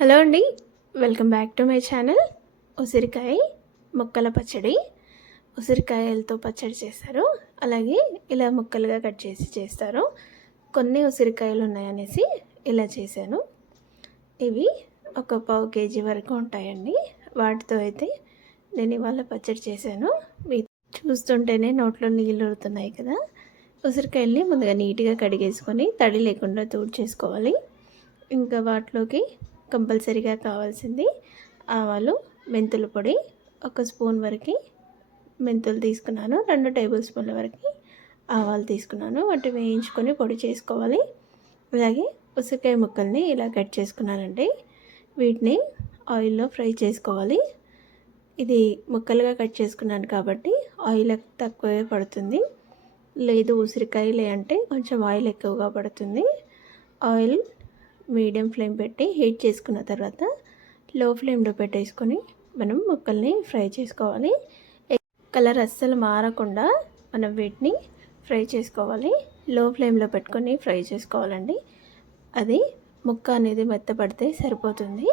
Hello అండి welcome back to my channel. ఉసిరికాయ ముక్కల పచ్చడి. ఉసిరికాయలతో పచ్చడి చేస్తారు. అలాగే ఇలా ముక్కలుగా కట్ చేసి చేస్తారు. కొన్ని ఉసిరికాయలు ఉన్నాయనేసి ఇలా చేశాను. ఇవి ఒక పావు కేజీ వరకు ఉంటాయండి. వాటితో అయితే నేను ఇవాళ పచ్చడి చేశాను. మీ చూస్తుంటేనే నోట్లో నీళ్ళు ఉడుతున్నాయి కదా. ఉసిరికాయల్ని ముందుగా నీట్గా కడిగేసుకొని తడి లేకుండా చేసుకోవాలి ఇంకా వాటిలోకి కంపల్సరీగా కావాల్సింది. ఆవాలు మెంతుల పొడి ఒక స్పూన్ వరకు మెంతులు తీసుకున్నాను. రెండు టేబుల్ స్పూన్ల వరకు ఆవాలు తీసుకున్నాను. వాటి వేయించుకొని పొడి చేసుకోవాలి. అలాగే ఉసిరికాయ ముక్కల్ని ఇలా కట్ చేసుకున్నానండి. వీటిని ఆయిల్లో ఫ్రై చేసుకోవాలి. ఇది ముక్కలుగా కట్ చేసుకున్నాను కాబట్టి ఆయిల్ తక్కువే పడుతుంది. లేదు ఉసిరికాయలే అంటే కొంచెం ఆయిల్ ఎక్కువగా పడుతుంది. ఆయిల్ మీడియం ఫ్లేమ్ పెట్టి హీట్ చేసుకున్న తర్వాత లో ఫ్లేమ్లో పెట్టేసుకొని మనం ముక్కల్ని ఫ్రై చేసుకోవాలి. కలర్ అస్సలు మారకుండా మనం వీటిని ఫ్రై చేసుకోవాలి. లో ఫ్లేమ్లో పెట్టుకొని ఫ్రై చేసుకోవాలండి. అది ముక్క అనేది మెత్తపడితే సరిపోతుంది.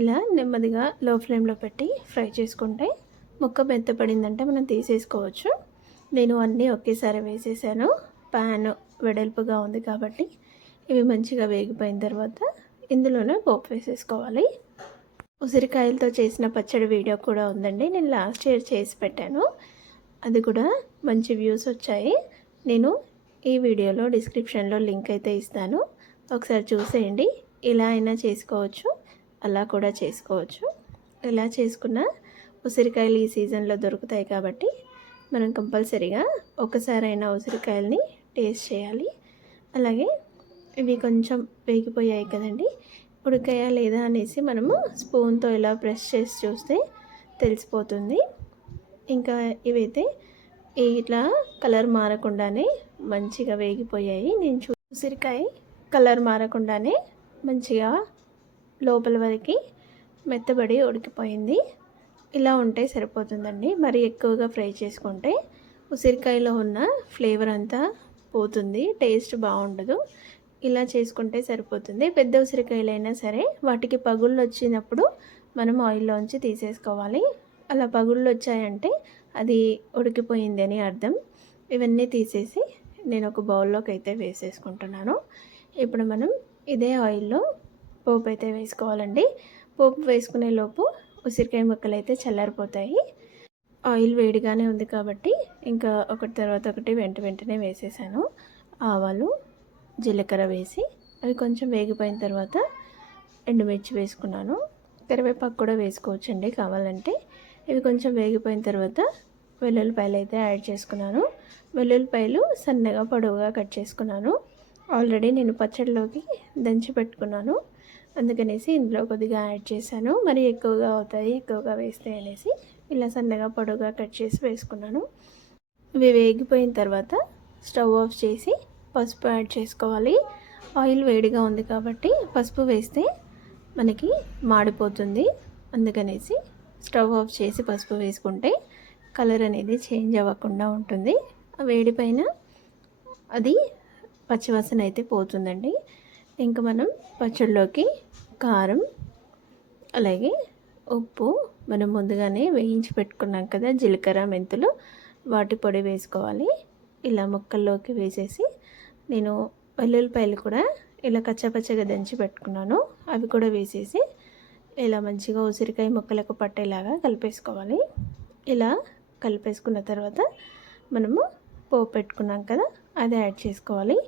ఇలా నెమ్మదిగా లో ఫ్లేమ్లో పెట్టి ఫ్రై చేసుకుంటే ముక్క మెత్తపడిందంటే మనం తీసేసుకోవచ్చు. నేను అన్నీ ఒకేసారి వేసేసాను. ప్యాన్ వెడల్పుగా ఉంది కాబట్టి ఇవి మంచిగా వేగిపోయిన తర్వాత ఇందులోనే పోపు వేసేసుకోవాలి. ఉసిరికాయలతో చేసిన పచ్చడి వీడియో కూడా ఉందండి. నేను లాస్ట్ ఇయర్ చేసి పెట్టాను. అది కూడా మంచి వ్యూస్ వచ్చాయి. నేను ఈ వీడియోలో డిస్క్రిప్షన్లో లింక్ అయితే ఇస్తాను. ఒకసారి చూసేయండి. ఇలా అయినా చేసుకోవచ్చు. అలా కూడా చేసుకోవచ్చు. ఇలా చేసుకున్న ఉసిరికాయలు ఈ సీజన్లో దొరుకుతాయి కాబట్టి మనం కంపల్సరీగా ఒకసారైనా ఉసిరికాయలని టేస్ట్ చేయాలి. అలాగే ఇవి కొంచెం వేగిపోయాయి కదండి. ఉడికాయా లేదా అనేసి మనము స్పూన్తో ఇలా ప్రెస్ చేసి చూస్తే తెలిసిపోతుంది. ఇంకా ఇవైతే ఇట్లా కలర్ మారకుండానే మంచిగా వేగిపోయాయి. నేను చూ ఉసిరికాయ కలర్ మారకుండానే మంచిగా లోపల వరకు మెత్తబడి ఉడికిపోయింది. ఇలా ఉంటే సరిపోతుందండి. మరి ఎక్కువగా ఫ్రై చేసుకుంటే ఉసిరికాయలో ఉన్న ఫ్లేవర్ అంతా పోతుంది. టేస్ట్ బాగుండదు. ఇలా చేసుకుంటే సరిపోతుంది. పెద్ద ఉసిరికాయలైనా సరే వాటికి పగుళ్ళు వచ్చినప్పుడు మనం ఆయిల్లోంచి తీసేసుకోవాలి. అలా పగుళ్ళు వచ్చాయంటే అది ఉడికిపోయింది అని అర్థం. ఇవన్నీ తీసేసి నేను ఒక బౌల్లోకి అయితే వేసేసుకుంటున్నాను. ఇప్పుడు మనం ఇదే ఆయిల్లో పోపు అయితే వేసుకోవాలండి. పోపు వేసుకునే లోపు ఉసిరికాయ ముక్కలు అయితే చల్లారిపోతాయి. ఆయిల్ వేడిగానే ఉంది కాబట్టి ఇంకా ఒకటి తర్వాత ఒకటి వెంట వెంటనే వేసేసాను. ఆవాలు జీలకర్ర వేసి అవి కొంచెం వేగిపోయిన తర్వాత ఎండుమిర్చి వేసుకున్నాను. కరివేపాకు కూడా వేసుకోవచ్చండి కావాలంటే. ఇవి కొంచెం వేగిపోయిన తర్వాత వెల్లుల్లిపాయలు అయితే యాడ్ చేసుకున్నాను. వెల్లుల్లిపాయలు సన్నగా పొడవుగా కట్ చేసుకున్నాను. ఆల్రెడీ నేను పచ్చడిలోకి దంచి పెట్టుకున్నాను. అందుకనేసి ఇందులో కొద్దిగా యాడ్ చేశాను. మరి ఎక్కువగా అవుతాయి ఎక్కువగా వేస్తే అనేసి ఇలా సన్నగా పొడవుగా కట్ చేసి వేసుకున్నాను. ఇవి వేగిపోయిన తర్వాత స్టవ్ ఆఫ్ చేసి పసుపు యాడ్ చేసుకోవాలి. ఆయిల్ వేడిగా ఉంది కాబట్టి పసుపు వేస్తే మనకి మాడిపోతుంది. అందుకనేసి స్టవ్ ఆఫ్ చేసి పసుపు వేసుకుంటే కలర్ అనేది చేంజ్ అవ్వకుండా ఉంటుంది. ఆ వేడి పైన అది పచ్చివాసన అయితే పోతుందండి. ఇంకా మనం పచ్చడిలోకి కారం అలాగే ఉప్పు మనం ముందుగానే వేయించి పెట్టుకున్నాం కదా జీలకర్ర మెంతులు వాటి పొడి వేసుకోవాలి. ఇలా ముక్కల్లోకి వేసేసి నేను వెల్లుల్లిపాయలు కూడా ఇలా కచ్చపచ్చగా దంచి పెట్టుకున్నాను. అవి కూడా వేసేసి ఇలా మంచిగా ఉసిరికాయ ముక్కలకు పట్టేలాగా కలిపేసుకోవాలి. ఇలా కలిపేసుకున్న తర్వాత మనము పోపు పెట్టుకున్నాం కదా అది యాడ్ చేసుకోవాలి.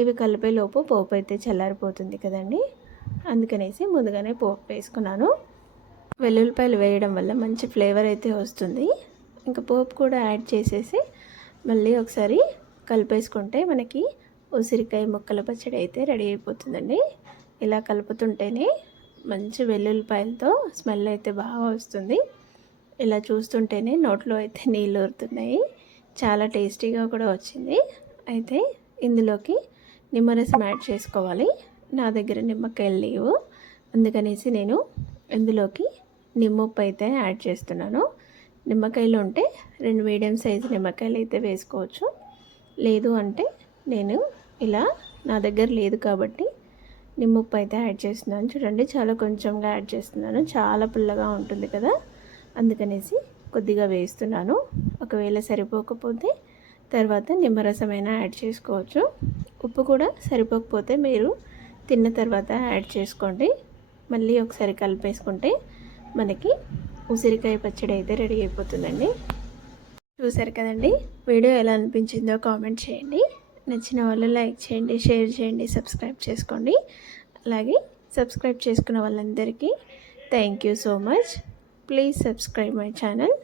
ఇవి కలిపేలోపు పోపు అయితే చల్లారిపోతుంది కదండి. అందుకనేసి ముందుగానే పోపు వేసుకున్నాను. వెల్లుల్లిపాయలు వేయడం వల్ల మంచి ఫ్లేవర్ అయితే వస్తుంది. ఇంకా పోపు కూడా యాడ్ చేసేసి మళ్ళీ ఒకసారి కలిపేసుకుంటే మనకి ఉసిరికాయ ముక్కల పచ్చడి అయితే రెడీ అయిపోతుందండి. ఇలా కలుపుతుంటేనే మంచి వెల్లుల్లిపాయలతో స్మెల్ అయితే బాగా వస్తుంది. ఇలా చూస్తుంటేనే నోట్లో అయితే నీళ్ళు ఊరుతున్నాయి. చాలా టేస్టీగా కూడా వచ్చింది. అయితే ఇందులోకి నిమ్మరసం యాడ్ చేసుకోవాలి. నా దగ్గర నిమ్మకాయలు లేవు. అందుకనేసి నేను ఇందులోకి నిమ్మప్పు అయితే యాడ్ చేస్తున్నాను. నిమ్మకాయలు ఉంటే రెండు మీడియం సైజు నిమ్మకాయలు అయితే వేసుకోవచ్చు. లేదు అంటే నేను ఇలా నా దగ్గర లేదు కాబట్టి నిమ్మప్పు అయితే యాడ్ చేస్తున్నాను. చూడండి చాలా కొంచెంగా యాడ్ చేస్తున్నాను. చాలా పుల్లగా ఉంటుంది కదా? అందుకనేసి కొద్దిగా వేస్తున్నాను. ఒకవేళ సరిపోకపోతే తర్వాత నిమ్మరసమైనా యాడ్ చేసుకోవచ్చు. ఉప్పు కూడా సరిపోకపోతే మీరు తిన్న తర్వాత యాడ్ చేసుకోండి. మళ్ళీ ఒకసారి కలిపేసుకుంటే మనకి ఉసిరికాయ పచ్చడి అయితే రెడీ అయిపోతుందండి. చూసారు కదండి? వీడియో ఎలా అనిపించిందో కామెంట్ చేయండి. నచ్చిన వాళ్ళు లైక్ చేయండి షేర్ చేయండి సబ్స్క్రైబ్ చేసుకోండి. అలాగే సబ్స్క్రైబ్ చేసుకున్న వాళ్ళందరికీ thank you so much. Please subscribe my channel.